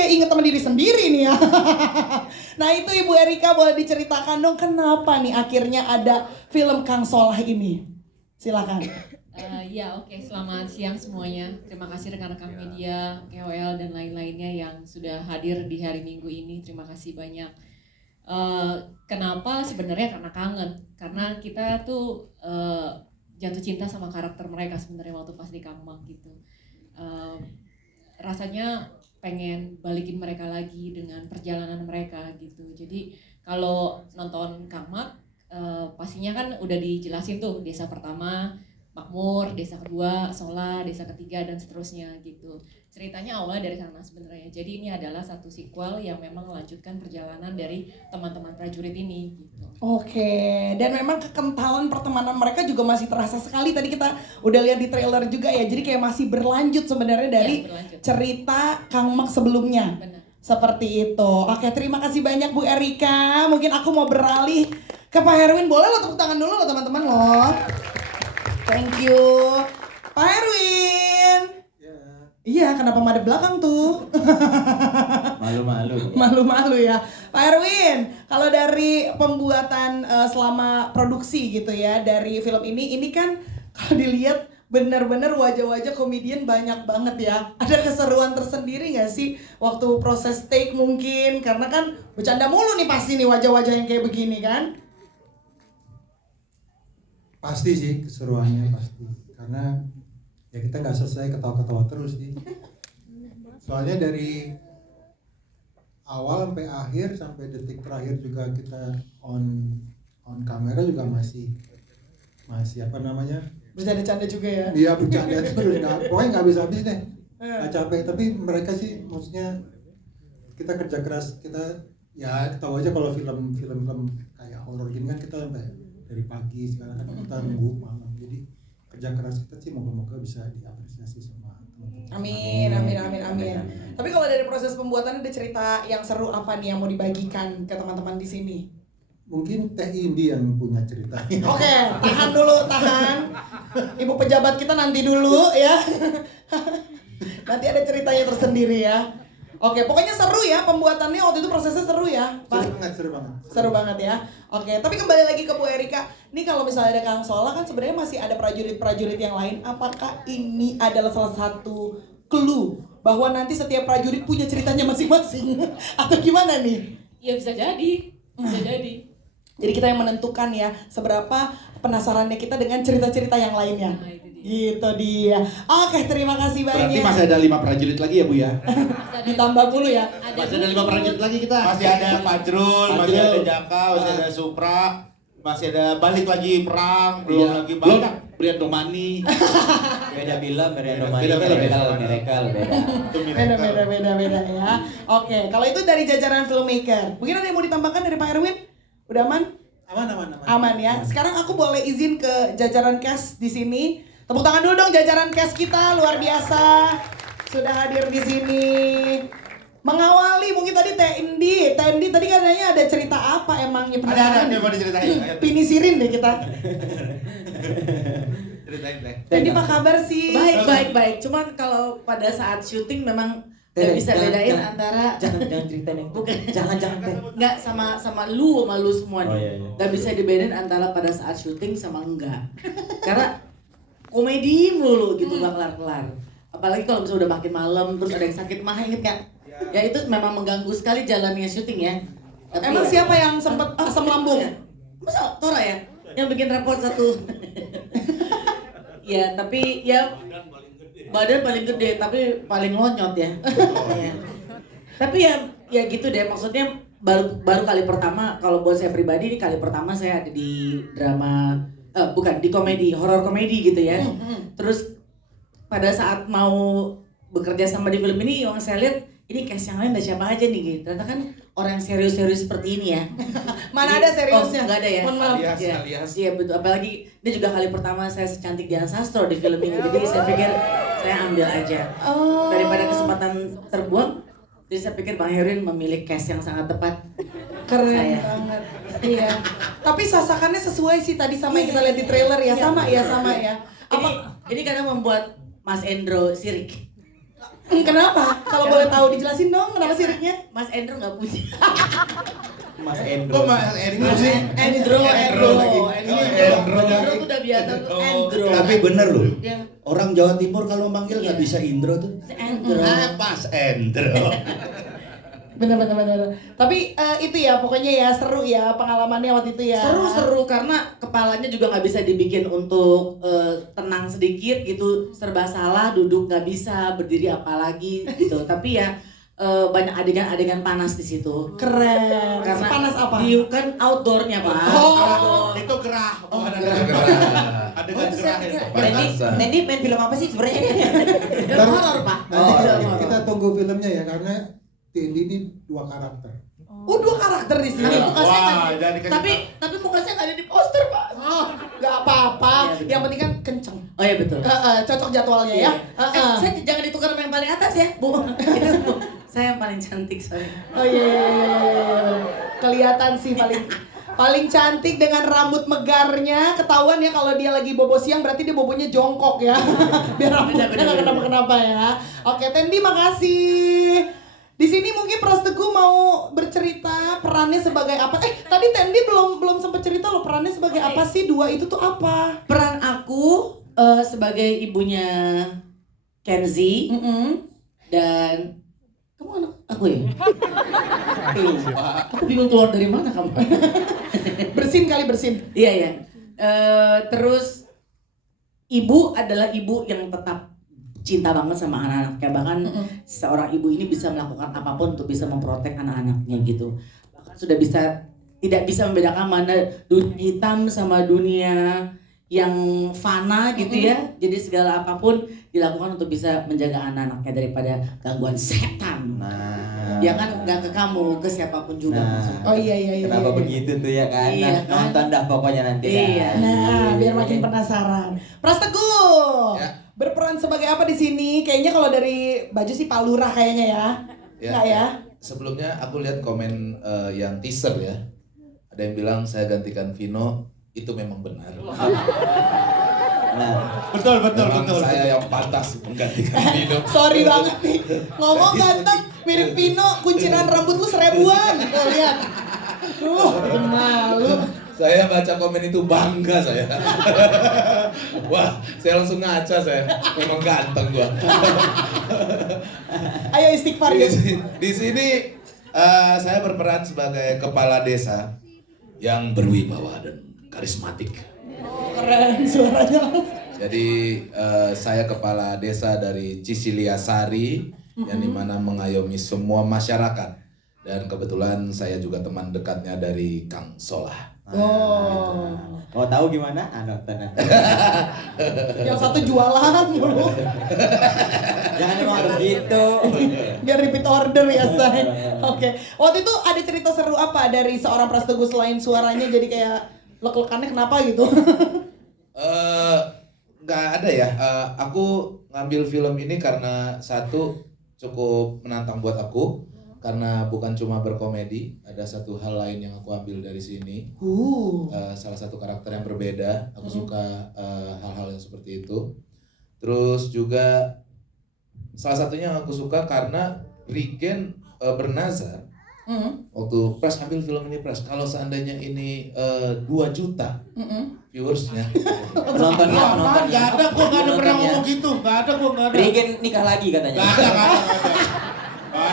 kayak inget sama diri sendiri nih ya. Nah itu Ibu Erika boleh diceritakan dong kenapa nih akhirnya ada film Kang Solah ini? Silakan. Selamat siang semuanya. Terima kasih rekan-rekan media, KOL dan lain-lainnya yang sudah hadir di hari Minggu ini. Terima kasih banyak. Kenapa? Sebenarnya karena kangen. Karena kita tuh jatuh cinta sama karakter mereka sebenarnya waktu pas di Kangmak gitu. Rasanya pengen balikin mereka lagi dengan perjalanan mereka gitu. Jadi kalau nonton Kangmak, pastinya kan udah dijelasin tuh desa pertama makmur, desa kedua Solah, desa ketiga dan seterusnya gitu. Ceritanya awalnya dari sana sebenarnya. Jadi ini adalah satu sequel yang memang melanjutkan perjalanan dari teman-teman prajurit ini gitu. Oke, dan memang kekentalan pertemanan mereka juga masih terasa sekali. Tadi kita udah lihat di trailer juga ya. Jadi kayak masih berlanjut sebenarnya dari cerita Kangmak sebelumnya. Benar. Seperti itu. Oke, terima kasih banyak Bu Erika. Mungkin aku mau beralih ke Pak Herwin. Boleh lo tepuk tangan dulu lo teman-teman loh. Thank you. Pak Herwin. Iya, kenapa madep belakang tuh? Malu-malu. Malu-malu ya. Pak Erwin, kalau dari pembuatan selama produksi gitu ya, dari film ini kan kalau dilihat benar-benar wajah-wajah komedian banyak banget ya. Ada keseruan tersendiri gak sih waktu proses take mungkin? Karena kan bercanda mulu nih pasti nih wajah-wajah yang kayak begini kan? Pasti sih keseruannya pasti, karena ya kita nggak selesai ketawa-ketawa terus sih. Soalnya dari awal sampai akhir sampai detik terakhir juga kita on kamera juga masih apa namanya? Bercanda-canda juga ya? Iya bercanda terus, pokoknya nggak habis-habis deh. Nggak capek, tapi mereka sih maksudnya kita kerja keras, kita ya ketawa aja kalau film kayak horor gini kan kita sampai dari pagi sekarang kan kita nunggu malam, jadi kerja keras kita sih moga-moga bisa diapresiasi sama teman-teman. Amin. Tapi kalau dari proses pembuatan ada cerita yang seru apa nih yang mau dibagikan ke teman-teman di sini? Mungkin Teh Indi yang punya cerita. Oke, tahan dulu. Ibu pejabat kita nanti dulu ya. Nanti ada ceritanya tersendiri ya. Oke, pokoknya seru ya pembuatannya waktu itu, prosesnya seru ya, Pak. Seru banget ya. Oke, tapi kembali lagi ke Bu Erika. Nih kalau misalnya ada Kang Solah kan sebenarnya masih ada prajurit-prajurit yang lain. Apakah ini adalah salah satu clue bahwa nanti setiap prajurit punya ceritanya masing-masing atau gimana nih? Ya bisa jadi. Jadi kita yang menentukan ya seberapa penasarannya kita dengan cerita-cerita yang lainnya. Nah, itu dia. Gitu dia. Oke, terima kasih banyak. Berarti masih ada 5 prajurit lagi ya Bu ya? Ditambah puluh ya. Masih ada 5 prajurit lagi kita. Masih ada Fajrul, masih ada Jaka, masih ada Supra, masih ada balik lagi perang, belum lagi banyak. Brian Domani. Beda Bila, beda Domani, Beda. Beda ya. Oke, kalau itu dari jajaran filmmaker. Mungkin ada yang mau ditambahkan dari Pak Erwin? Udah aman? Aman ya. Sekarang aku boleh izin ke jajaran cast di sini. Tepuk tangan dulu dong jajaran cast kita, luar biasa. Sudah hadir di sini. Mengawali mungkin tadi Teh Indi tadi katanya ada cerita apa emangnya penasaran? Ada mau diceritain. Pinisirin deh kita. Ceritain Teh. Tadi apa kabar sih? Baik. Cuman kalau pada saat syuting memang nggak bisa bedain antara jangan ceritain yang bukan jangan Teh. nggak sama lu semua nih. Oh, iya. Nggak bisa dibedain antara pada saat syuting sama enggak. Karena komedi melulu gitu nggak kelar-kelar. Apalagi kalau misalnya udah makin malam terus ada yang sakit mah, inget nggak? Ya itu memang mengganggu sekali jalannya syuting ya. Tapi Emang ya, siapa yang sempat asam lambung? masa Tora ya yang bikin repot satu. Ya tapi ya badan paling gede tapi paling lonyot ya. Iya. Tapi ya gitu deh, maksudnya baru kali pertama kalau buat saya pribadi ini kali pertama saya ada di drama bukan di komedi, horor komedi gitu ya. Terus pada saat mau bekerja sama di film ini yang saya lihat ini cast yang lain ada siapa aja nih gitu. Ternyata kan orang yang serius-serius seperti ini ya. Mana ada seriusnya? Oh, nggak ada ya. Mohon maaf. Alias. Iya betul, apalagi ini juga kali pertama saya secantik Dian Sastro di film ini. Jadi saya pikir saya ambil aja. Daripada kesempatan terbuang, jadi saya pikir Bang Herwin memilih cast yang sangat tepat. Keren Saya. banget. Iya. Tapi sasakannya sesuai sih tadi sama yang kita lihat di trailer ya. Sama ya. Ini karena membuat Mas Endro sirik. Kenapa? Kalau boleh tahu dijelasin dong kenapa siriknya? Mas Endro nggak punya. Mas Kok Endro. Mas Endro sih? Endro lagi. Endro tuh udah biasa tuh Endro. Tapi bener loh. Ya, Orang Jawa Timur kalau manggil nggak Iya. bisa Indro tuh. Endro. Pas Endro. Bener. Tapi itu ya pokoknya ya seru ya pengalamannya waktu itu ya. Seru karena kepalanya juga nggak bisa dibikin untuk tenang sedikit gitu, serba salah, duduk nggak bisa, berdiri apalagi gitu. Tapi ya banyak adegan-adegan panas di situ. Keren. Karena Panas apa? Di kan outdoornya pak. Oh. Itu gerah, bukan ada adegan gerah itu. Nendi main film apa sih sebenarnya dia? Film horor pak. Nanti Film kita horor. tunggu filmnya ya karena Tindi ini 2 karakter. Oh 2 karakter di sini. Tapi muka saya Wah, nggak- jangan dikasih tapi muka saya nggak ada di poster pak. Oh, nggak apa-apa. Iya, betul. Yang penting kan kenceng. Oh iya betul. Cocok jadwalnya ya. Saya jangan ditukar sama yang paling atas ya bu. Itu saya yang paling cantik sorry. Oh iya. Kelihatan sih paling cantik dengan rambut megarnya. Ketahuan ya kalau dia lagi bobo siang berarti dia bobonya jongkok ya. Biar rambutnya nggak kenapa-kenapa ya. Oke, Tendi makasih. Di sini mungkin Pras Teguh mau bercerita perannya sebagai apa? Tadi Tendi belum sempat cerita loh perannya sebagai apa sih? 2 itu tuh apa? Peran aku sebagai ibunya Kenzi dan kamu anak aku ya? Aku bingung keluar dari mana kamu. Bersin. Iya ya. Terus ibu adalah ibu yang tetap cinta banget sama anak-anaknya. Bahkan seorang ibu ini bisa melakukan apapun untuk bisa memprotek anak-anaknya gitu. Bahkan sudah tidak bisa membedakan mana dunia hitam sama dunia yang fana gitu ya. Jadi segala apapun dilakukan untuk bisa menjaga anak-anaknya daripada gangguan setan. Nah. Ya kan nggak ke kamu, ke siapapun juga. Nah. maksudnya. Oh iya. Kenapa begitu tuh ya kan? Iya, Nah, kan? nonton dah pokoknya nanti. Iya. dah. Nah, biar makin penasaran. Pras Teguh, Ya. berperan sebagai apa di sini? Kayaknya kalau dari baju sih Pak Lurah kayaknya ya. Enggak ya? Sebelumnya aku lihat komen yang teaser ya. Ada yang bilang saya gantikan Vino, itu memang benar. Nah, Betul. Memang saya yang pantas menggantikan Vino. Sorry banget nih. Ngomong ganteng, mirip Vino, kunciran rambut lu 1000-an. Tuh lihat. Bikin malu. Saya baca komen itu bangga saya. Wah, saya langsung ngaca saya. Memang ganteng gua. Ayo istighfar ya. Di sini saya berperan sebagai kepala desa yang berwibawa dan karismatik. Keren suaranya. Jadi saya kepala desa dari Cicilia Sari yang dimana mengayomi semua masyarakat, dan kebetulan saya juga teman dekatnya dari Kang Solah. Oh. mau tahu gimana? Nonton nanti. Yang satu jualan mulu. Jangan emang harus gitu. Biar repeat order ya say. Oke. Waktu itu ada cerita seru apa dari seorang Pras Teguh selain suaranya jadi kayak lek-lekannya kenapa gitu? Nggak ada ya. Aku ngambil film ini karena satu cukup menantang buat aku. Karena bukan cuma berkomedi, ada satu hal lain yang aku ambil dari sini. Salah satu karakter yang berbeda. Aku suka hal-hal yang seperti itu. Terus juga salah satunya yang aku suka karena Rigen bernazar. Waktu Pras ambil film ini, Pras, kalau seandainya ini 2 juta viewersnya. Penontonnya. Nggak ada, gua nggak ada pernah ngomong gitu. Nggak ada, gua nggak ada. Regen nikah lagi katanya. Nggak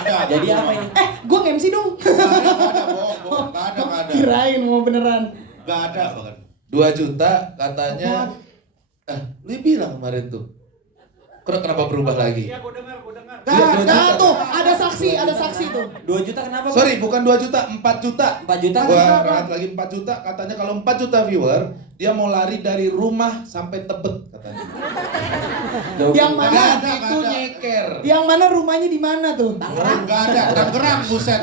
ada. Jadi apa ini? Gue nge-MC dong. Nggak ada, bohong. Nggak ada. Kirain mau beneran. Nggak ada bahkan. 2 juta katanya. Lu bilang kemarin tuh. Kenapa berubah lagi? Iya, gua dengar. Nah tuh, ada saksi tuh. 2 juta kenapa? Sorry, bukan 2 juta, 4 juta. 4 juta. Gua rahat lagi 4 juta. Katanya kalau 4 juta viewer, dia mau lari dari rumah sampai Tebet katanya. Yang mana? Itu nyeker. Yang mana rumahnya di mana tuh? Nggak ada. Tangerang, buset.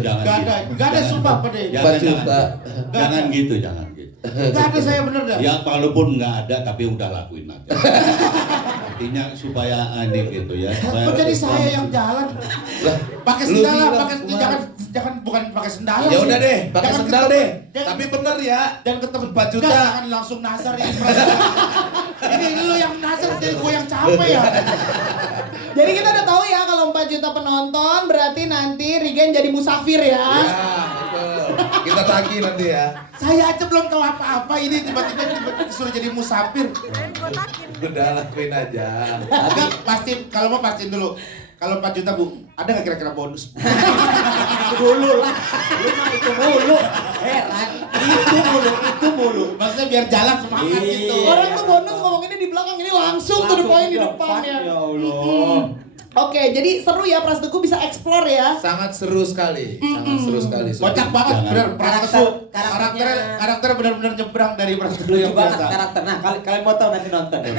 Jangan Nggak ada. gitu. Nggak ada sumpah pede. 4 juta. Jangan gitu, jangan gitu. Nggak ada, saya bener nggak? Ya walaupun nggak ada tapi udah lakuin aja. Artinya supaya aneh gitu ya. Supaya Kok jadi saya respons. yang jalan? Pakai Lu sendal lah, bilang pakai kemarin. jangan bukan pakai sendal. Ya udah deh, pakai Jangan sendal ketemu. deh. Jangan Tapi bener ya. Dan ketemu 4 juta. Jangan langsung nasar ini. Ini lu yang nasar, jadi gue yang capek ya. Jadi kita udah tahu ya kalau 4 juta penonton berarti nanti Regen jadi musafir ya. Ya, betul. Kita tagih nanti ya. Saya aja belum tahu apa-apa ini tiba-tiba disuruh jadi musafir. Udah lakuin aja. Tapi pasti kalau mau pastiin dulu. Kalau 4 juta Bu, ada nggak kira-kira bonus? Dulu lah. Lu mah itu mulu. Heran. Itu mulu. Maksudnya biar jalan semangat gitu. Orang tuh bonus ngomonginnya di belakang, ini langsung to the point di depan ya. Ya Allah. Oke, jadi seru ya Pras Teguh bisa explore ya. Sangat seru sekali. Sangat seru sekali. Kocak banget, Jangan. bener. Karakternya- Karakter benar-benar nyebrang dari Pras Teguh Lucu yang banget biasa. karakter. Nah, kalian mau tahu nanti nonton. Jadi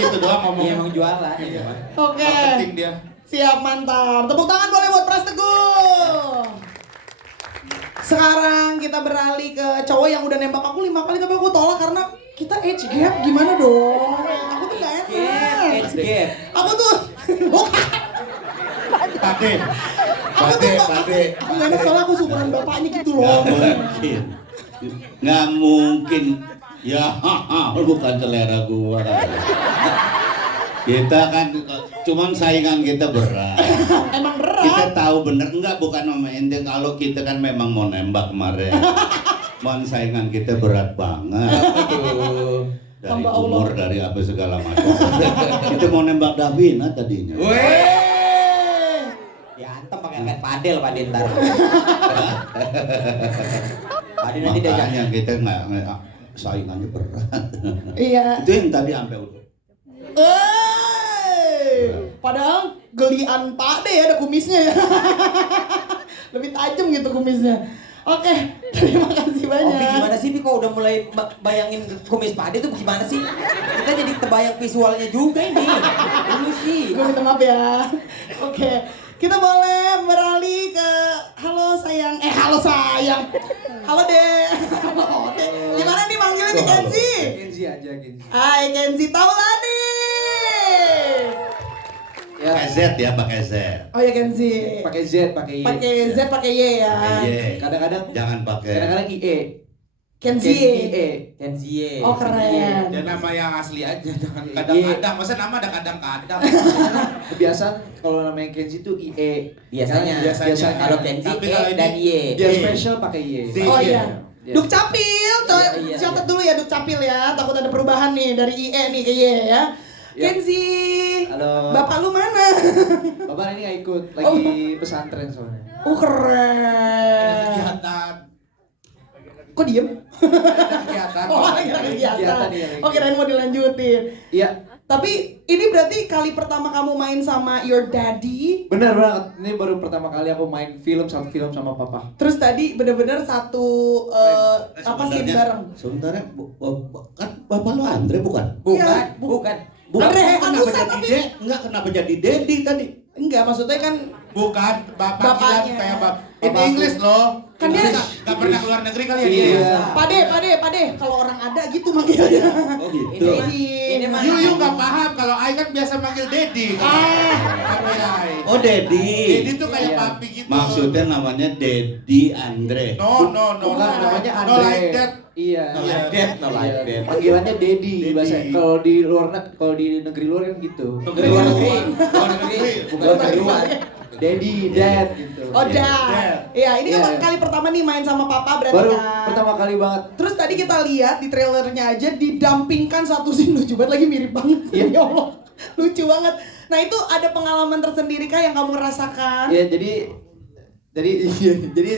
itu doang Iya ngomongnya. emang jualan ya. Oke. Penting dia. Siap, mantap. Tepuk tangan boleh buat Pras Teguh. Sekarang kita beralih ke cowok yang udah nembak aku 5 kali tapi aku tolak karena kita age gap gimana dong? Aku tuh gak enak. Gap. Aku tuh Pade. aku tuh Pade. aku gak enak soalnya aku seumuran bapaknya gitu Nggak loh. mungkin. Nggak mungkin. Ya, bukan selera gua. Kita kan cuman saingan kita berat. Emang Kita berat. tahu bener enggak bukan sama ente kalau kita kan memang mau nembak kemarin. Cuman saingan kita berat banget. Aduh. Dari Hamba Allah. umur dari apa segala macam. Kita mau nembak Davina tadinya. Eh, Ya antem pakai angkat padel Pak ntar. Pade nanti diajak. Makanya kita nggak saingannya berat. Iya. Itu yang tadi sampai udah. Padahal gelian Pak De ya ada kumisnya ya. Lebih tajam gitu kumisnya. Oke, terima kasih banyak. Opi gimana sih Pi kok udah mulai bayangin kumis Pade tuh gimana sih? Kita jadi terbayang visualnya juga ini. Dulu sih. Gue minta maaf ya. Oke, kita boleh beralih ke halo sayang. Halo sayang. Halo De. Halo De. Gimana nih manggilnya nih Kenzi? Kenzi aja Kenzi. Hai Kenzi Taulani. Ya, Pakai Z ya, pakai Z. Oh ya Kenzi. pakai Z, pakai Y. Pakai Z, pakai Y ya. Pakai Y. Kadang-kadang Jangan pakai. kadang-kadang IE. Kenzi. IE. Kenzie. Oh keren. Ya nama yang asli aja, jangan Iya. kadang-kadang. Masa nama ada kadang-kadang. Kebiasaan kalau namanya Kenzi tuh IE. Biasanya. Biasanya. Kalau Kenzie Tapi E kalau ini- dan Y. Dia Iya. spesial pakai Y. Oh iya. Iya. Duk Capil, coy. Iya, iya, Catat iya. dulu ya Duk Capil ya. Takut ada perubahan nih dari IE nih ke Y ya. Iya. Kenzi. Halo. Bapak lu mana? Bapak ini nggak ikut, lagi pesantren soalnya. Oh keren. Kegiatan. Kok diem? Kegiatan. Oh, iya, Kegiatan, kegiatan. iya. Oh, kirain mau dilanjutin. Iya, Tapi ini berarti kali pertama kamu main sama your daddy. benar banget. Ini baru pertama kali aku main satu film sama papa. Terus tadi bener-bener satu apa sih bareng. Sebenarnya kan bapak lu Andre bukan? Iya. Bukan. Andre, Kenapa Anusa jadi tapi- Enggak, kenapa jadi Dedi tadi? Enggak, maksudnya kan Bukan, bapak Bapaknya. bilang kayak bapak. Itu Bapakku. English loh. Kan dia- Nggak pernah keluar negeri kali ya dia. Iya. Pade, kalau orang ada gitu manggilnya. Oh gitu. Ini mah You nggak paham kalau Ai kan biasa manggil Dedi. Tapi Ai. Oh Dedi. Dedi tuh kayak Iya. papi gitu. Maksudnya namanya Dedi Andre. No, Bukan, namanya No Andre. like that. Iya. No like that, no like Iya. that. Panggilannya Dedi Daddy. bahasa. Kalau di kalau di negeri luar kan gitu. Negeri Luar luar. negeri. Luar negeri. Bukan negeri luar. Daddy, dad gitu. Oh, Iya, dah. Iya, ini kan Iya. kali pertama nih main sama papa berarti Baru kan. pertama kali banget. Terus tadi kita lihat di trailernya aja didampingkan satu scene lucu banget lagi mirip banget. Iya. Ya Allah. Lucu banget. Nah, itu ada pengalaman tersendiri kah yang kamu rasakan? Iya, jadi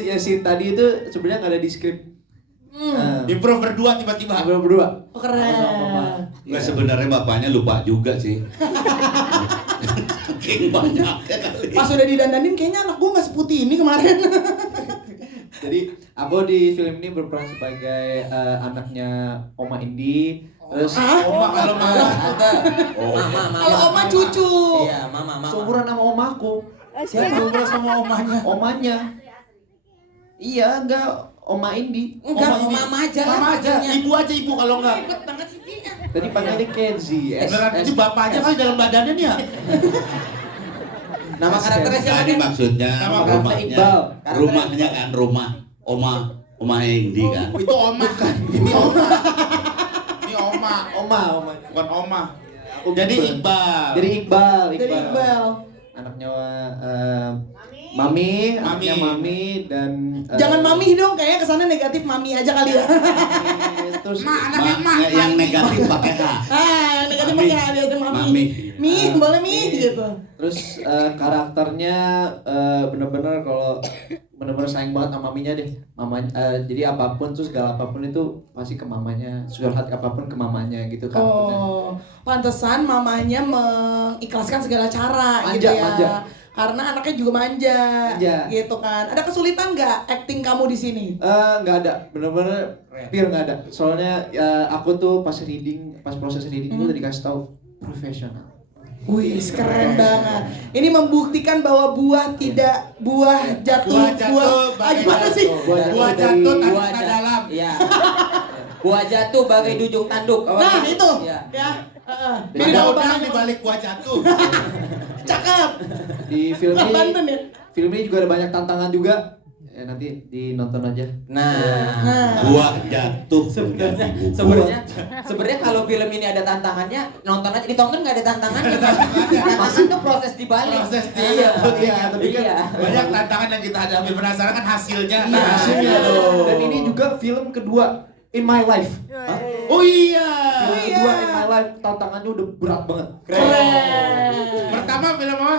ya si tadi itu sebenarnya nggak ada di skrip. Nah, Improve berdua tiba-tiba. ngobrol berdua. Oh, keren. Nggak sebenarnya bapaknya lupa juga sih. King banyak kali. Pas udah didandanin kayaknya anak gua nggak seputih ini kemarin. Jadi aku di film ini berperan sebagai anaknya Oma Indi. Terus Oma kalau mama. Tante. Oh. Mama. Kalau oma cucu. Iya, mama. seumuran sama omaku. Siapa ngobrol sama omanya? Omanya. Iya, enggak Oma Indi. Enggak, Oma ini. mama aja lah. Mama aja. panggilnya. Ibu aja ibu kalau enggak. Tadi panggilnya Kenzi. Beneran ini bapaknya kali dalam badannya nih ya. Nama karakternya siapa Tadi nih? maksudnya Nama rumahnya. Iqbal. Rumahnya kan rumah Oma Indi kan. Itu oma kan. Ini oma. Ini oma. Oma. Bukan oma. Jadi Iqbal. Jadi Iqbal. Dari Iqbal. Anaknya Mami, anaknya Mami dan Jangan mami dong, kayaknya kesannya negatif, mami aja kali ya. terus Yang negatif pakai H. Yang negatif pakai ada mami. Mi, boleh mi gitu. Terus karakternya bener-bener kalau bener-bener sayang banget sama maminya deh. Jadi apapun tuh segala apapun itu pasti ke mamanya. Curhat apapun ke mamanya gitu kan. Oh, pantesan mamanya mengikhlaskan segala cara Manja, gitu ya. manja. Karena anaknya juga manja, gitu kan. Ada kesulitan nggak acting kamu di sini? Nggak ada, bener-bener pure nggak ada. Soalnya aku tuh pas proses reading itu udah dikasih tahu profesional. Wih, keren banget. Ini membuktikan bahwa buah jatuh. Gimana sih? Buah jatuh tanpa dalam. Iya. Buah jatuh bagai dujung tanduk. Nah, itu. Ya. Ya. Ada udang di balik buah jatuh. Cakep. Di film Banten ini, ya? film ini juga ada banyak tantangan juga. Nanti dinonton aja. Nah. Buah jatuh. Sebenarnya kalau film ini ada tantangannya, nonton aja. Ditonton nggak ada tantangannya. Tantangan tuh proses dibalik. Proses Iya. Tapi kan Banyak tantangan yang kita hadapi, penasaran kan hasilnya. Iya, hasilnya loh. Dan ini juga film kedua In My Life. Oh iya. Film kedua In My Life, tantangannya udah berat banget. Keren. Pertama film apa?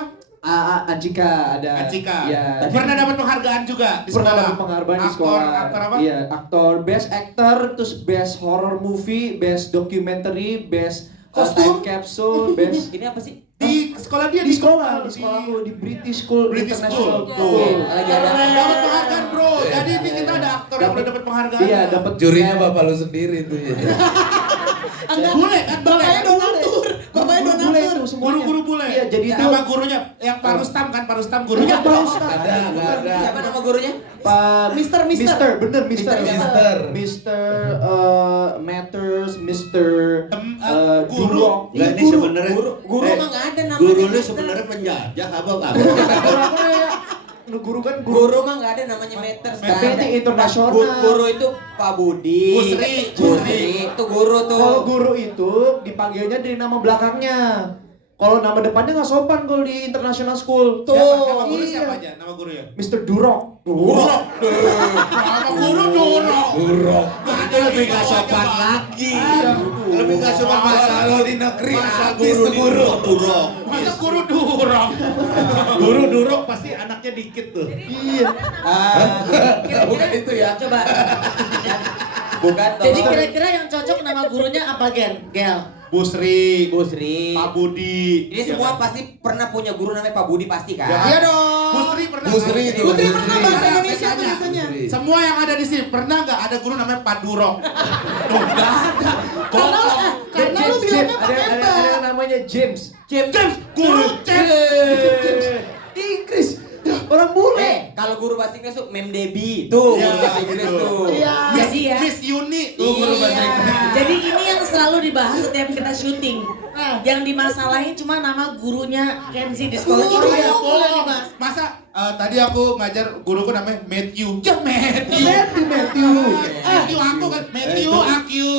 Anjika ada. Anjika. Iya. Pernah dapat penghargaan juga di Pernah sekolah. dapat penghargaan di sekolah. Aktor apa? Iya, aktor best actor, terus best horror movie, best documentary, best Kostum? time capsule, best Ini apa sih? Di sekolah dia di sekolahku di British School British International. School. Tuh. Lagi ada. Dapat penghargaan, Bro. Jadi ini kita ada aktor yang udah dapat penghargaan. Iya, dapat Jurinya bapak lu sendiri tuh ya. Bule kan, bule. Bapaknya donatur. Bapaknya Bule donatur. itu semuanya. Guru-guru bule. Iya, jadi itu Nama gurunya yang Pak Rustam kan, Pak Rustam gurunya. Pak Rustam. Ada. Siapa nama gurunya? Pak Mister. bener Mister Matters, Mister Guru. Durok. Enggak, ini sebenarnya Guru mah nggak ada namanya. guru lu sebenarnya penjajah abang. Guru kan Guru mah nggak ada namanya meters. nggak Tapi ada. itu internasional. Guru itu Pak Budi. Busri. Itu guru tuh. Kalau guru itu dipanggilnya dari nama belakangnya. Kalau nama depannya nggak sopan kalau di international school. Tuh. Nama guru Iya. siapa aja? Nama guru ya? Mr. Durok. Durok. Nama guru Durok. Itu lebih gak sopan lagi. Lebih gak sopan masa lo di negeri. Masa guru Durok. Masa guru Durok? Guru Durok pasti anaknya dikit tuh. Iya. Bukan itu ya. Coba. Bukan. Jadi kira-kira yang cocok nama gurunya apa Gel? Busri. Pak Budi. Ini semua pasti pernah punya guru namanya Pak Budi pasti kan? Iya dong. Busri pernah. Busri itu. Putri pernah bahasa Busri. Indonesia tulisannya. Semua yang ada di sini pernah nggak ada guru namanya Pak Durok? Tuh nggak ada. Karena lu bilangnya pakai ada mbak. yang namanya James. Guru James. Inggris. Orang bule. Kalau guru bahasa Inggris tuh Mem Debbie tuh, Iya, guru bahasa Inggris betul. tuh. Iya. Jadi ya. Miss Yuni tuh guru bahasa Inggris. Jadi ini yang selalu dibahas setiap kita syuting. Yang dimasalahin cuma nama gurunya Kenzi di sekolah itu Iya, yang boleh bohong. dibahas. Masa tadi aku ngajar guruku namanya Matthew. Ya Matthew. Matthew. Matthew aku kan Matthew aku.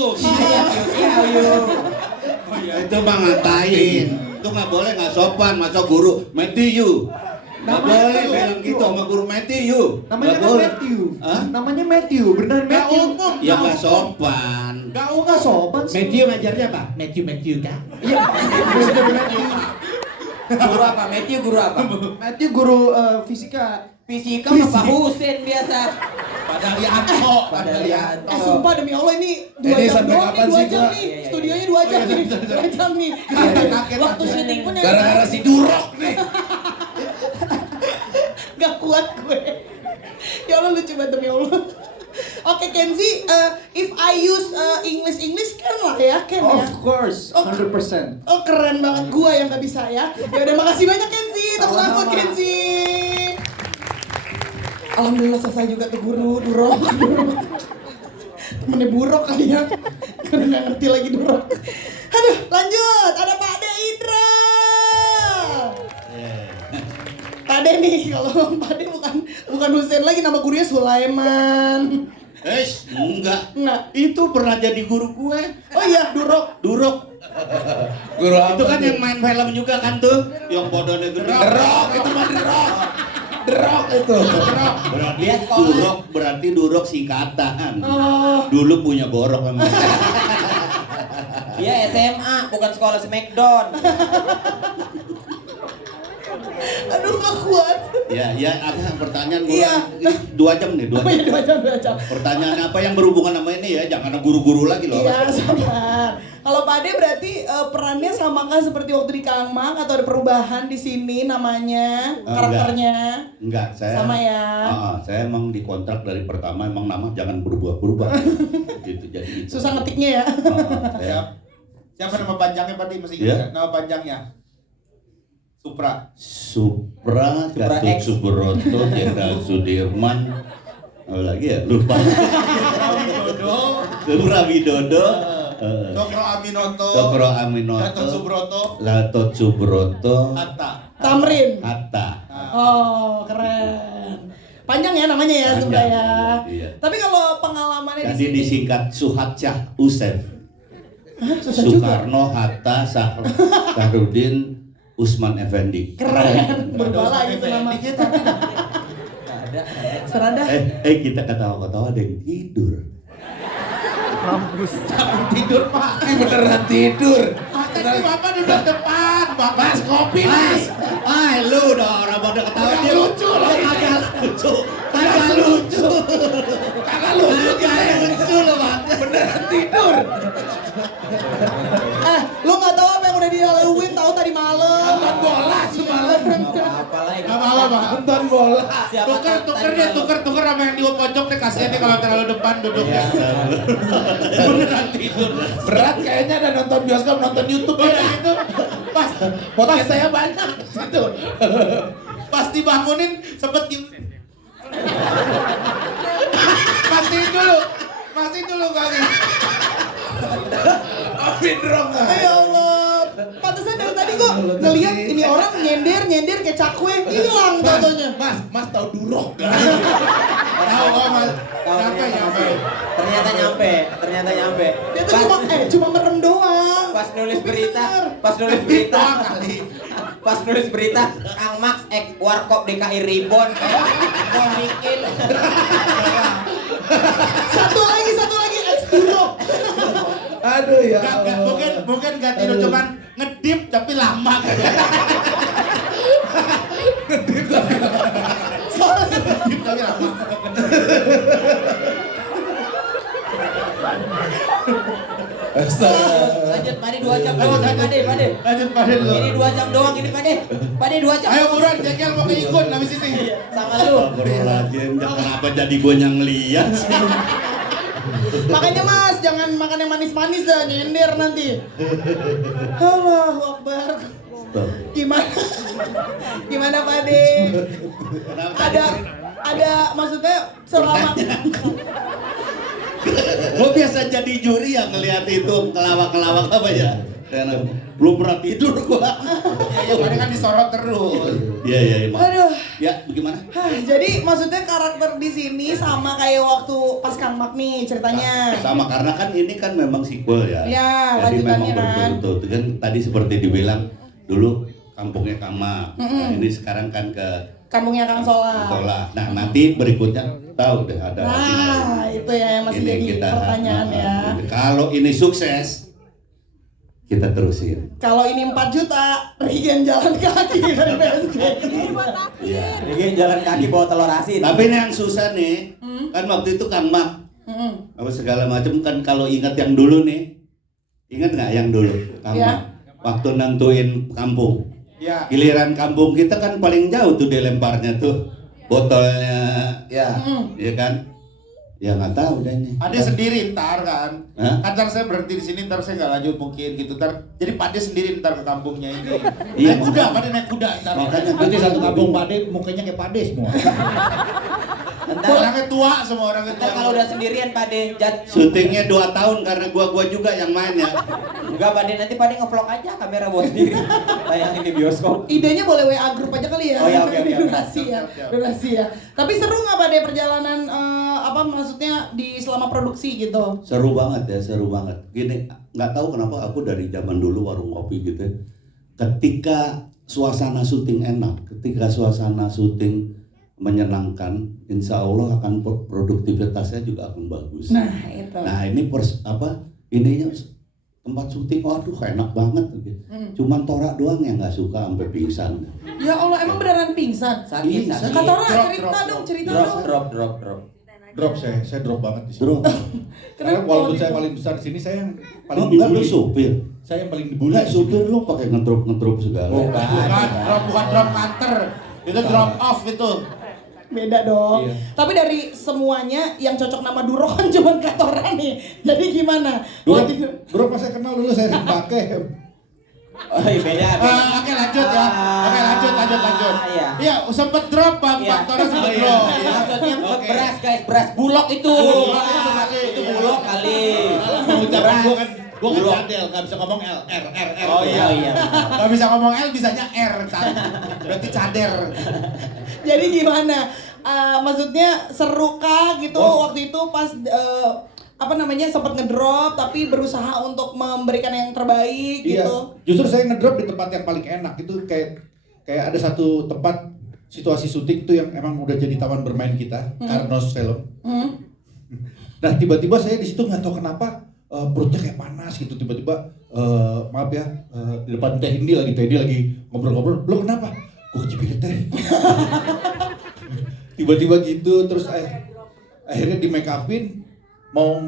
Itu mah ngatain. Itu nggak boleh, nggak sopan. Masa guru Matthew. Nggak boleh bilang gitu sama guru Matthew. Namanya Nggak kan boleh. Matthew. Hah? Namanya Matthew, beneran Nggak Matthew. umum. Ya nggak sopan. Nggak Oh, nggak sopan sih. Matthew ngajarnya apa? Matthew kan? Iya. Matthew. Guru apa? Matthew guru apa? Matthew guru fisika. Fisika sama Pak Husin biasa. Padahal Yanto. Sumpah demi Allah ini 2 Ini jam sampai doang nih, kapan 2 sih, jam gua? nih. Studionya 2 jam nih. 2 jam nih. Waktu syuting pun yang Gara-gara si Durok nih. Gak kuat gue. Ya Allah lucu banget demi Allah. Oke Kenzi, if I use English kan lah ya Ken ya. Of course, 100%. Oh keren banget, gua yang gak bisa ya. Ya udah makasih banyak Kenzi, tepuk tangan buat Kenzi. Alhamdulillah selesai juga tuh guru Durok. Temennya buruk kali ya, karena nggak ngerti lagi Durok. Aduh lanjut, ada Pak De Indra. Pak De nih, kalau Pak De bukan Husein lagi, nama gurunya Sulaiman. Enggak. Enggak. Itu pernah jadi guru gue. Oh iya, Durok. Durok. Guru Itu kan yang main film juga kan tuh, yang bodohnya gede. Derok itu mah derok. Derok itu. Berarti Dia sekolah. berarti durok singkatan. Oh. Dulu punya borok memang. Dia SMA, bukan sekolah Smackdown. Aduh gak kuat. Ya, ada pertanyaan Iya. 2 jam nih, 2 Oh iya, jam. 2 jam. Pertanyaan apa yang berhubungan sama ini ya? Jangan ada guru-guru lagi loh. Iya, sabar. Kalau Pak Ade berarti perannya samakah seperti waktu di Kangmak atau ada perubahan di sini namanya, karakternya? Enggak, saya Sama ya. Saya emang dikontrak dari pertama emang nama jangan berubah-ubah. Gitu jadi itu. Susah ngetiknya ya. Saya Siapa nama panjangnya Pak? Masih ingat Ya. nggak? Nama panjangnya? Supra Gatot X. Subroto, Jenderal Sudirman, lagi ya lupa. Supra Widodo, Cokro Aminoto, Cokro Aminoto, Gatot Subroto, Gatot Subroto, Hatta. Tamrin. Hatta. Oh, keren. Panjang ya namanya ya Panjang, Supra ya. iya. Tapi kalau pengalamannya di Jadi sini disingkat Suhatsyah Usef. susah juga. Soekarno, Hatta, Sahrudin, Usman Effendi. Keren. Berdoa gitu nama. Ada. Serada. Kita ketawa-ketawa ada yang tidur. Tidur Pak. beneran tidur. Tadi Bapak duduk depan, Bapak. Mas kopi mas. Lu udah orang pada ketawa Kagak dia lucu lu lagi. kagak lucu. Kagak lucu. Kagak lucu Kagak lucu lu, Bang. beneran tidur. Lu nggak tahu apa yang udah dilaluin tahu tadi malam. Nonton bola semalam. Apa lagi? Gak apa-apa Pak. Nonton bola. Siapa tahu Tuker tadi deh, malam. tuker sama yang di pojok deh, kasihan deh kalau terlalu depan duduknya. Beneran tidur. Berat kayaknya ada nonton bioskop, nonton YouTube Udah ya. gitu, pas Podcast saya banyak situ. pas dibangunin sempet masih dulu kali. Pindrong Ya Allah. Pantesan dari tadi gua ngeliat ini orang nyender kayak cakwe hilang contohnya. Mas tahu durok gak? Tahu kok Mas. Tahu Nyampe. ternyata nyampe. Dia tuh cuma merem doang. Pas nulis berita, Doang kali. pas nulis berita, Kang Max X Warkop DKI Ribon, gua bikin. Satu lagi X Durok. Aduh ya Gak, Allah. mungkin gak tidur cuman ngedip tapi lama gitu. Ngedip tapi lama. Lanjut Pade 2 jam doang nih Pade. Lanjut Pak dulu. Ini 2 jam doang ini Pade. Pade 2 jam. Ayo buruan, jengkel mau ke Ikun habis ini. Sama lu. Astagfirullahaladzim, kenapa jadi gue yang ngeliat sih? Makanya Mas jangan makan yang manis-manis dah nyender nanti. Allahu Akbar. Gimana Pak De? Ada maksudnya selama Gue biasa jadi juri yang ngeliat itu kelawak-kelawak apa ya? Karena belum pernah tidur gua. Ya kadang kan disorot terus. Iya, Mak. Aduh. Ya, bagaimana? Jadi maksudnya karakter di sini sama kayak waktu pas Kang Mak nih ceritanya. Sama karena kan ini kan memang sequel ya. Iya, Jadi memang lanjutannya kan. berturut-turut. Kan tadi seperti dibilang dulu kampungnya Kang Mak. Nah, ini sekarang kan ke Kampungnya Kang Sola. Nah, nanti berikutnya tahu deh ada. Nah, itu ya yang masih jadi pertanyaan ya. Kalau ini sukses, kita terusin. Kalau ini 4 juta, Regen jalan kaki dari PSG. Iya. Ini jalan kaki bawa telur asin. Tapi ini yang susah nih, kan waktu itu Kang Mak, apa segala macam kan kalau ingat yang dulu nih, ingat nggak yang dulu Kang Ya. Mak, waktu nentuin kampung. Ya. Giliran kampung kita kan paling jauh tuh dilemparnya tuh botolnya, Ya. ya kan? Ya nggak tahu deh nih. Ade sendiri ntar kan. Hah? Ntar saya berhenti di sini, ntar saya nggak lanjut mungkin gitu. Ntar jadi Pak De sendiri ntar ke kampungnya ini. Iya, Naik kuda, Pak De naik kuda ntar. Makanya Nanti satu kampung Pade mukanya kayak Pade semua. Orangnya tua semua orangnya Ntar tua. kalau udah sendirian Pak De, Syutingnya 2 tahun karena gua juga yang main ya. enggak Pak De, nanti Pak De nge-vlog aja kamera bawa sendiri. Tayangin di bioskop. Idenya boleh WA grup aja kali ya. Oh ya, oke. Durasi ya. Durasi ya. Tapi seru nggak Pak De perjalanan apa maksudnya di selama produksi gitu? Seru banget ya, seru banget. Gini, nggak tahu kenapa aku dari zaman dulu warung kopi gitu ya, ketika suasana syuting enak, ketika suasana syuting menyenangkan, insya Allah akan produktivitasnya juga akan bagus. Nah itu. Nah ini ininya tempat syuting, waduh enak banget. Cuman Tora doang yang nggak suka sampai pingsan. Ya Allah emang beneran pingsan. Sakit. Kata Tora cerita dong. Drop saya drop banget di sini. Drop. Karena walaupun saya paling besar di sini, saya yang paling Oh, enggak lu dibully. supir. Saya yang paling dibully. Enggak supir lu pakai ngedrop segala. Bukan drop cutter. Itu drop off itu. Beda dong. Iya. Tapi dari semuanya yang cocok nama Duro kan cuma Katora nih. Jadi gimana? Drop pas saya kenal dulu saya sering pakai. Oh iya beda. Oke lanjut ya. Oke lanjut. Iya. Iya sempet drop Pak Tora sempet drop. Maksudnya beras guys, beras bulog itu. Itu bulog kali. Ucapan gua kan jadel, gak bisa ngomong L, R. Oh iya. Gak bisa ngomong L, bisanya R. Berarti cader. Jadi gimana? Maksudnya seru kah gitu waktu itu pas sempat ngedrop tapi berusaha untuk memberikan yang terbaik Iya. gitu. Justru saya ngedrop di tempat yang paling enak itu kayak ada satu tempat situasi syuting itu yang emang udah jadi taman bermain kita, Karnos Film. Nah tiba-tiba saya di situ nggak tahu kenapa perutnya kayak panas gitu tiba-tiba maaf ya di depan Teh Indi lagi ngobrol-ngobrol, lo kenapa? Gue kecipirit teh. Tiba-tiba gitu terus akhirnya di make upin mau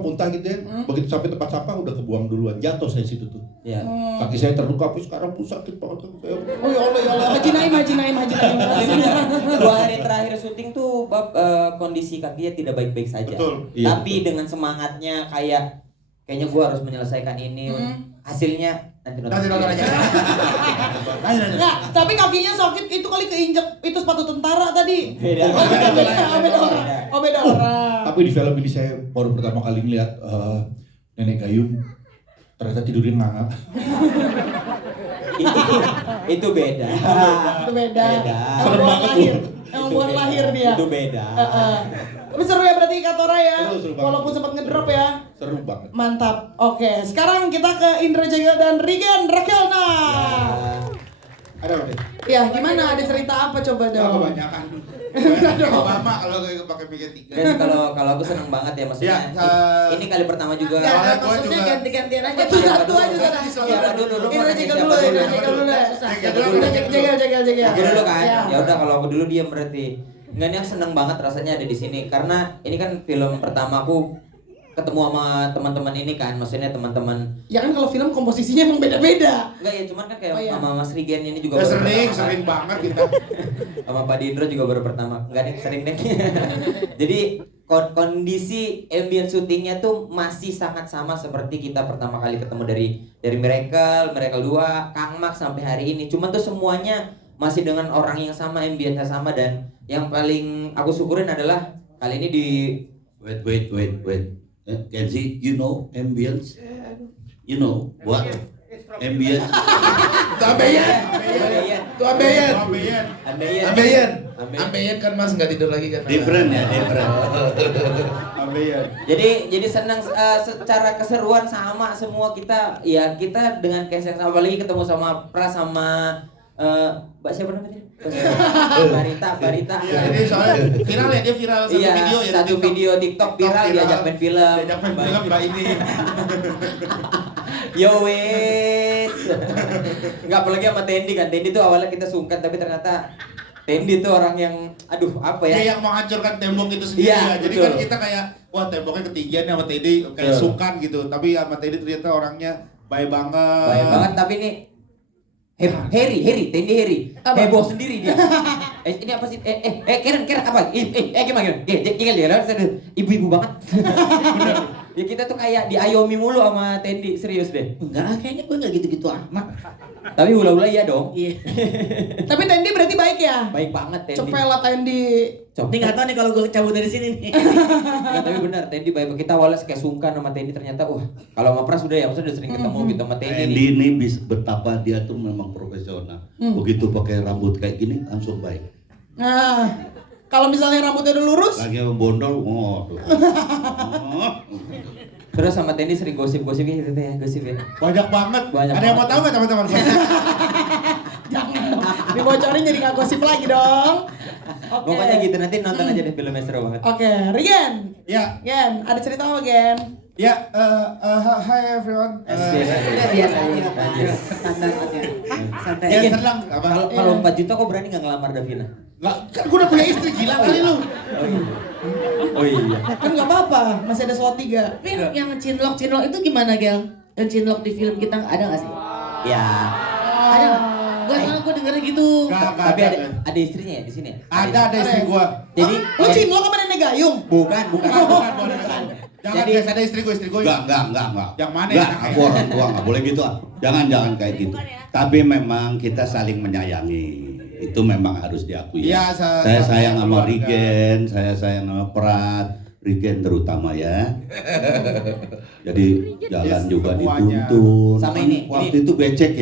muntah gitu ya. Begitu sampai tempat sampah udah kebuang duluan, jatuh saya situ tuh. Iya. Kaki saya terluka, tapi sekarang sakit banget kaki saya. Oh ya Allah. Haji Naim. 2 hari terakhir syuting tuh kondisi kakinya tidak baik-baik saja. Betul. Iya, Tapi dengan semangatnya kayaknya gua harus menyelesaikan ini. Hasilnya nanti nonton aja. Nggak, tapi kakinya sakit itu kali keinjek itu sepatu tentara tadi. Beda. Oh beda orang. Tapi di film ini saya baru pertama kali ngeliat Nenek Gayung ternyata tidurnya ngangap. Itu beda. Itu beda. Serem Emang bukan lahir dia. Itu beda. Tapi seru ya berarti Katora ya. Seru banget. Walaupun sempat ngedrop ya. Seru banget. Mantap. Oke, sekarang kita ke Indra Jegel dan Regen Rakelna. Ada apa deh? Ya, gimana? Ada cerita apa coba dong? Kebanyakan. Obama kalau kayak pakai mikir 3. Guys, kalau aku senang banget ya maksudnya. Ini kali pertama juga. Enggak, gua maksudnya juga. ganti-gantian aja. Satu aja. Siapa dulu? Indra Jegel dulu. Jegel. Aku dulu kan. Ya. Ya udah kalau aku dulu diam berarti. Enggak, ini seneng banget rasanya ada di sini karena ini kan film pertama aku ketemu sama teman-teman ini kan, maksudnya teman-teman. Ya kan kalau film komposisinya emang beda-beda. Enggak ya, cuman kan kayak Oh, iya. sama Mas Rigen ini juga Udah baru pertama sering kali. banget kita. Sama Pak Dindro juga baru pertama. Enggak nih, sering deh. Jadi kondisi ambient syutingnya tuh masih sangat sama seperti kita pertama kali ketemu dari Miracle 2, Kang Max sampai hari ini. Cuman tuh semuanya masih dengan orang yang sama, ambience sama, dan yang paling aku syukurin adalah kali ini di Wait. Kenzie, you know ambience? You know what? Ambience? Ambeien kan Mas nggak tidur lagi kan? Different ya, different. Jadi senang secara keseruan sama semua kita dengan case yang sama, apalagi ketemu sama Pras sama Mbak siapa namanya? Barita. Iya, ini soalnya viral ya, dia viral satu video ya. Satu video TikTok viral diajak main film. Diajak main film Mbak ini. Yo wes. Enggak, apalagi sama Tendi kan. Tendi tuh awalnya kita sungkan tapi ternyata Tendi tuh orang yang apa ya? Dia yang menghancurkan tembok itu sendiri Iya, ya. Jadi betul. kan kita kayak wah temboknya ketinggian sama Teddy kayak sungkan gitu. Tapi sama Teddy ternyata orangnya baik banget. Baik banget, tapi ini Tendi Harry. Heboh sendiri dia. Ini apa sih? Keren apa? Gimana? Tinggal dia, ibu-ibu banget. Ya kita tuh kayak diayomi mulu sama Tendi, serius deh. Enggak, kayaknya gue enggak gitu-gitu amat. Tapi hula-hula iya dong. Iya. Tapi Tendi berarti baik ya? Baik banget Tendi. Cepet lah Tendi. Ini nggak tahu nih kalau gue cabut dari sini nih. Nggak, tapi benar Tendi baik. Kita awalnya kayak sungkan sama Tendi, ternyata wah kalau sama Pras udah ya, maksudnya udah sering ketemu gitu sama Tendi nih. Tendi ini betapa dia tuh memang profesional. Begitu pakai rambut kayak gini langsung baik. Nah, kalau misalnya rambutnya udah lurus, Lagi membondol, tuh. Terus sama Tendi sering gosip-gosip gitu ya, gosip ya. Banyak banget. Banyak Ada yang mau banget. tahu nggak teman-teman? jangan dong. Dibocorin jadi nggak gosip lagi dong. Oke. Pokoknya gitu, nanti nonton aja deh filmnya, seru banget. Oke, Rian. Ya, Gen, ada cerita apa Gen? ya. Hi everyone. Udah biasa aja. Standar aja. Santai. Ya Gen, senang. Apa? Kalau 4 juta kok berani nggak ngelamar Davina? Nggak, kan gue udah punya istri, gila kali lu. Oh iya. Kan nggak apa-apa, masih ada slot 3. Tapi yang cinlok itu gimana Gel? Yang cinlok di film kita ada nggak sih? Ya. Ada nggak? Gue soalnya gue dengernya gitu. Nggak Tapi ada. ada istrinya ya di sini. Ada istri gua. Jadi Lu cinlok sama nenek gayung? bukan. Bukan. Jangan Jadi- guys, ada istri gua. Enggak. Yang mana Enggak, ya? aku orang tua enggak boleh gitu ah. Jangan kayak gitu. Tapi memang kita saling menyayangi. Itu memang harus diakui. Iya, Saya sayang sama keluarga. Rigen, saya sayang sama Prat, Rigen terutama ya. Jadi jalan juga semuanya. dituntun. Sama ini, Waktu itu becek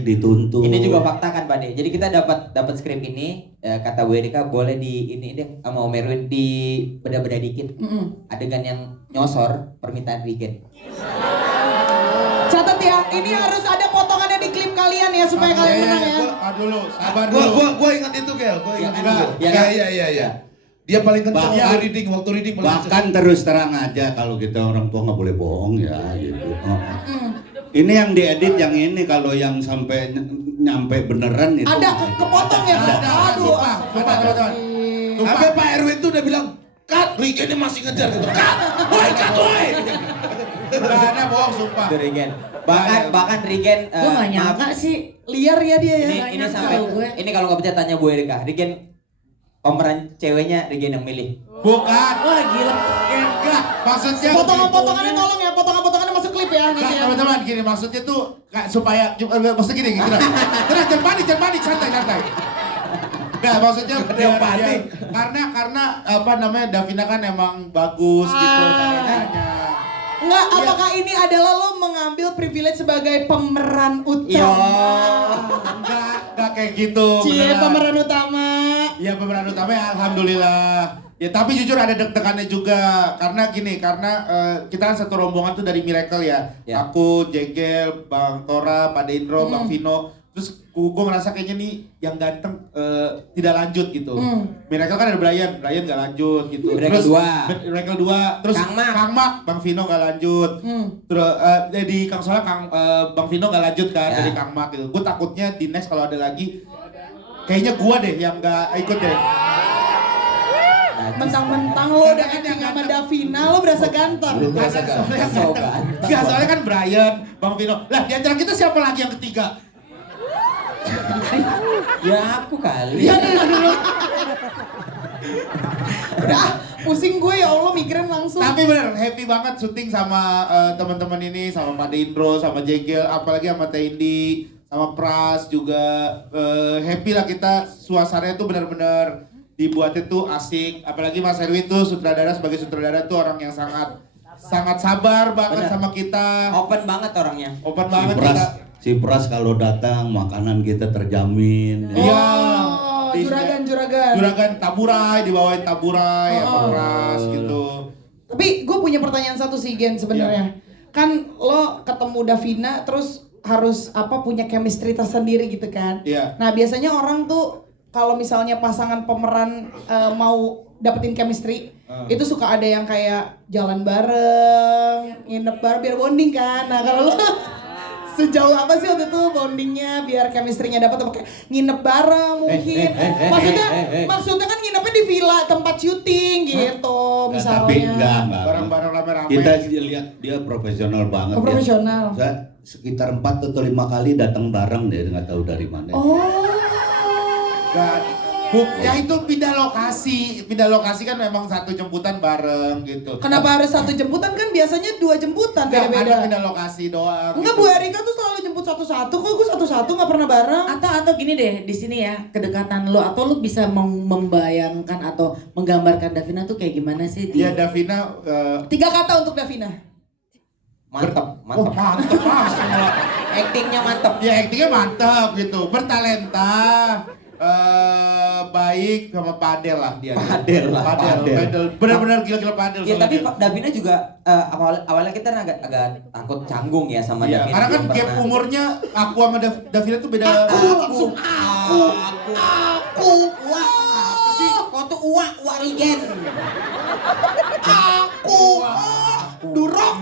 dituntun. Ini juga fakta kan Pak De. Jadi kita dapat skrip ini, kata Bu Erika boleh di ini deh sama Om Erwin di beda-beda dikit. Adegan yang nyosor permintaan Rigen. Catat ya, ini harus ada potongannya di klip kalian ya supaya kalian menang ya. Dulu, sabar dulu. Gua ingat itu Gel, gua ingat itu. Ya kan? Iya. Dia paling kencang Bahkan- waktu reading paling kencang. Bahkan terus terang aja kalau kita orang tua nggak boleh bohong ya gitu. Ini yang diedit yang ini, kalau yang sampai nyampe beneran itu. Ada kepotong ya. Ada. Aduh. Sumpah, teman-teman. Sampai Pak Erwin tuh udah bilang, "Cut, Rigen ini masih ngejar gitu." "Cut! Woi!" Nggak ada bohong, sumpah. Itu Rigen. Bahkan Rigen Gue nggak nyangka sih. Liar ya dia ya. ini nyangka sampai loh gue. ini kalau nggak percaya tanya Bu Erika. Rigen pemeran ceweknya Rigen yang milih. Bukan. Wah gila. Enggak, maksudnya Potongan-potongannya tolong ya, potongan-potongannya masuk klip ya nanti ya. teman-teman gini, maksudnya tuh supaya maksudnya gini. Tenang, jangan panik, santai. Enggak, maksudnya karena apa namanya, Davina kan emang bagus gitu karyanya. Enggak, apakah ini adalah lo mengambil privilege sebagai pemeran Iya, utama? enggak kayak gitu. Cie, beneran. pemeran utama. Iya, pemeran utama ya, alhamdulillah. Ya tapi jujur ada deg-degannya juga karena kita kan satu rombongan tuh dari Miracle ya. Ya. Aku, Jegel, Bang Tora, Pak Indro, Bang Vino. Terus gue ngerasa kayaknya nih yang ganteng tidak lanjut gitu. Miracle kan ada Brian gak lanjut gitu. Miracle Terus 2. Miracle 2, terus Kang Mak. Bang Vino gak lanjut. Terus di Kang Sola Bang Vino gak lanjut kan Ya. dari Kang Mak gitu. Gue takutnya di next kalau ada lagi kayaknya gua deh yang gak ikut deh. Mentang-mentang lo udah acting sama Davina, lo berasa ganteng. Enggak, soalnya kan Brian, Bang Vino. Lah, di antara kita siapa lagi yang ketiga? Ya aku kali. Iya, dulu. Udah, pusing gue ya Allah mikirin langsung. Tapi bener, happy banget syuting sama teman-teman ini, sama Pak Indro, sama Jegel, apalagi sama Tendi, sama Pras juga. Happy lah kita, suasananya tuh bener-bener dibuatnya tuh asik. Apalagi Mas Erwin tuh sebagai sutradara tuh orang yang sangat sabar banget Bener. sama kita. Open banget orangnya. Open banget Si Pras kalau datang makanan kita terjamin. Iya. Oh, juragan. Juragan taburai, dibawain taburai sama Pras gitu. Tapi gue punya pertanyaan satu sih Gen sebenarnya. Kan lo ketemu Davina terus harus punya chemistry tersendiri gitu kan. Iya. Nah, biasanya orang tuh kalau misalnya pasangan pemeran mau dapetin chemistry, itu suka ada yang kayak jalan bareng, nginep bareng biar bonding kan. Nah, kalau lo sejauh apa sih waktu itu bondingnya biar chemistry-nya dapat, apa kayak nginep bareng mungkin. Maksudnya kan nginepnya di villa tempat syuting gitu misalnya. Tapi enggak. Bareng-bareng rame-rame. Kita lihat dia profesional banget. Oh, profesional. Saya sekitar 4 atau 5 kali datang bareng deh, nggak tahu dari mana. Oh. Ya itu pindah lokasi kan memang satu jemputan bareng gitu. Kenapa harus satu jemputan, kan biasanya 2 jemputan Nggak, ada beda-beda. pindah lokasi doang. Enggak, Bu Erika tuh selalu jemput satu-satu, kok gue satu-satu nggak pernah bareng. Atau gini deh, di sini ya, kedekatan lo atau lo bisa membayangkan atau menggambarkan Davina tuh kayak gimana sih? Ya Davina 3 kata untuk Davina. Mantep, oh, mantep. mantep langsung lah. Actingnya mantep. Ya aktingnya mantep gitu, bertalenta, baik sama padel lah dia. Padel. Benar-benar gila-gila padel. Ya soalnya tapi dia. Davina juga awalnya kita agak takut canggung ya sama Iya, Davina. karena kan belum gap pernah. umurnya aku sama Davina tuh beda. Kau tuh uak regen. Durok.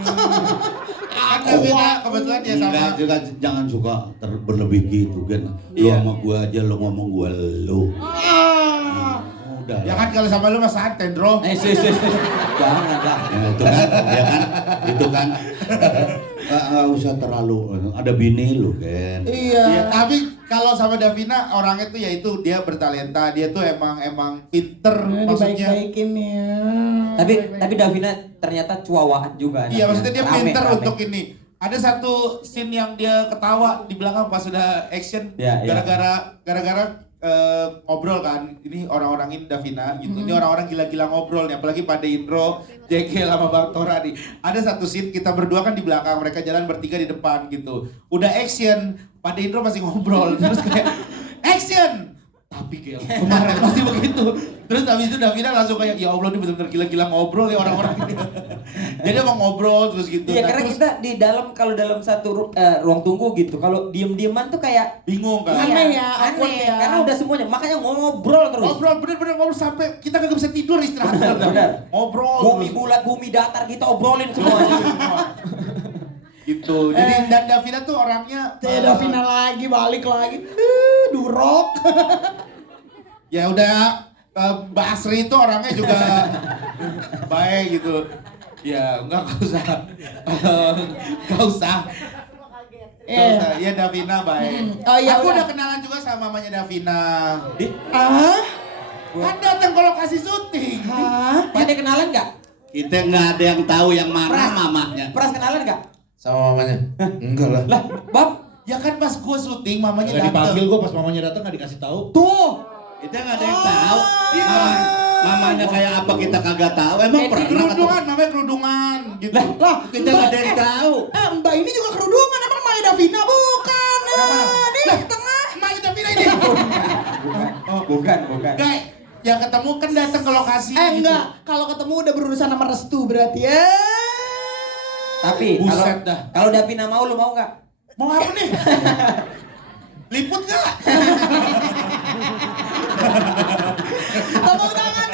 Kan Davina kebetulan dia sama. Enggak, juga jangan suka berlebih gitu kan. Lu Iya. sama gua aja lu ngomong gua lu. Udah. Ya kan kalau sama lu mah santai, Bro. Jangan lah. Ya, itu kan, ya kan, itu kan. Nggak usah terlalu, ada bini lu kan. Iya. Iya, tapi kalau sama Davina orangnya tuh ya itu dia bertalenta, dia tuh emang pinter maksudnya. Dibaik-baikin ya. Tapi Davina ternyata cuawaan juga. Iya, anaknya. maksudnya dia Rame, pinter rame. untuk ini. Ada satu scene yang dia ketawa di belakang pas sudah action Iya, iya. gara-gara ngobrol kan. Ini orang-orang ini Davina gitu. Ini orang-orang gila-gila ngobrol nih, apalagi pada Indro, JK sama Bang Tora nih. Ada satu scene kita berdua kan di belakang, mereka jalan bertiga di depan gitu. Udah action, pada Indro masih ngobrol terus kayak action. Tapi kayak kemarin masih begitu. Terus habis itu Davina langsung kayak ya Allah, ini benar-benar gila-gila ngobrol ya orang-orang ini. Jadi emang ngobrol terus gitu. Iya, Nah, karena terus kita di dalam kalau dalam satu ruang tunggu gitu, kalau diem-dieman tuh kayak bingung kan. Aneh ya, awkward aneh, ya. karena udah semuanya, makanya ngobrol terus. Ngobrol bener-bener ngobrol sampai kita kagak bisa tidur istirahat. Bener. Ngobrol. Bumi terus. bulat, bumi datar kita obrolin semuanya. Gitu. Jadi dan Davina tuh orangnya Davina lagi, balik lagi. Durok. ya udah Mbak Asri itu orangnya juga baik gitu. Ya enggak usah. Enggak usah. Ya Davina baik. Oh, iya, Aku udah. udah kenalan juga sama mamanya Davina. Ah? Kan datang ke lokasi syuting. Hah? Pada kenalan nggak? Kita nggak ada yang tahu yang mana mamanya. Pras kenalan nggak? Sama mamanya? Enggak lah. Lah, Bab, Ya kan pas gua syuting mamanya Nggak datang. dipanggil gua pas mamanya datang nggak dikasih tahu. Tuh. Kita nggak ada yang tahu. Mamanya kayak apa kita kagak tahu. Emang pernah ketemu? Kerudungan, namanya kerudungan gitu. Lah, Kita nggak ada yang tahu. Mbak ini juga kerudungan, emang Maya Davina bukan? Di tengah. Mamanya Davina ini. bukan. Enggak, yang ketemu kan datang ke lokasi. Enggak, kalau ketemu udah berurusan sama restu berarti ya. Tapi kalau Buset dah. kalau Davina mau, lu mau nggak? Mau apa nih? Liput nggak? Tepuk tangan